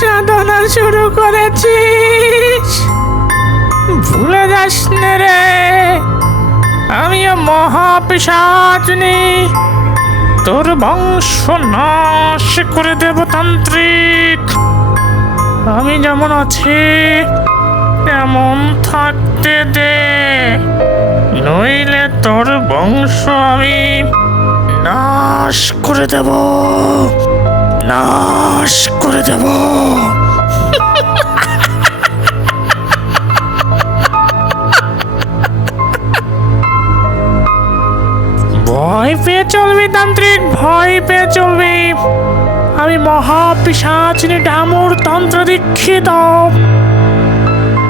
সাধনা শুরু করেছিস, ভুলে যাস না রে, আমিও মহাপিশাচিনী, তোর বংশ নাশ করে দেব তান্ত্রিক। আমি যেমন আছি তেমন থাকতে দে, নইলে তোর বংশ আমি নাশ করে দেব, নাশ করে দেব। ভয় পেয়ে চলবি তান্ত্রিক, ভয় পেয়ে চলবি। আমি মহাপিশাচিনী ডামুর তন্ত্র দীক্ষিত।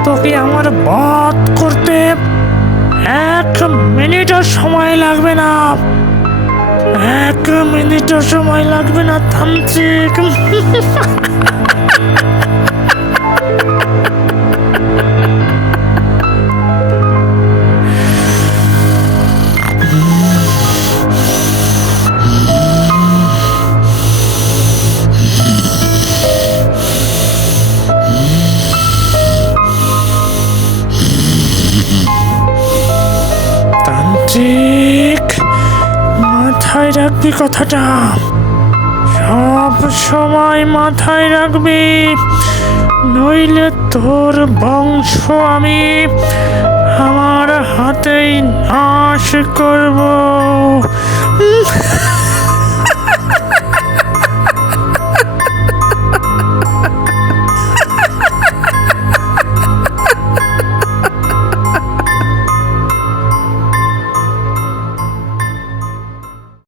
তোকে আমার বধ করতে 1 মিনিটও সময় লাগবে না, 1 মিনিটও সময় লাগবে না তান্ত্রিক। তান্ত্রিক, মাথায় রাখবি কথাটা, সব সময় মাথায় রাখবি, নইলে তোর বংশ আমি আমার হাতেই নাশ করব।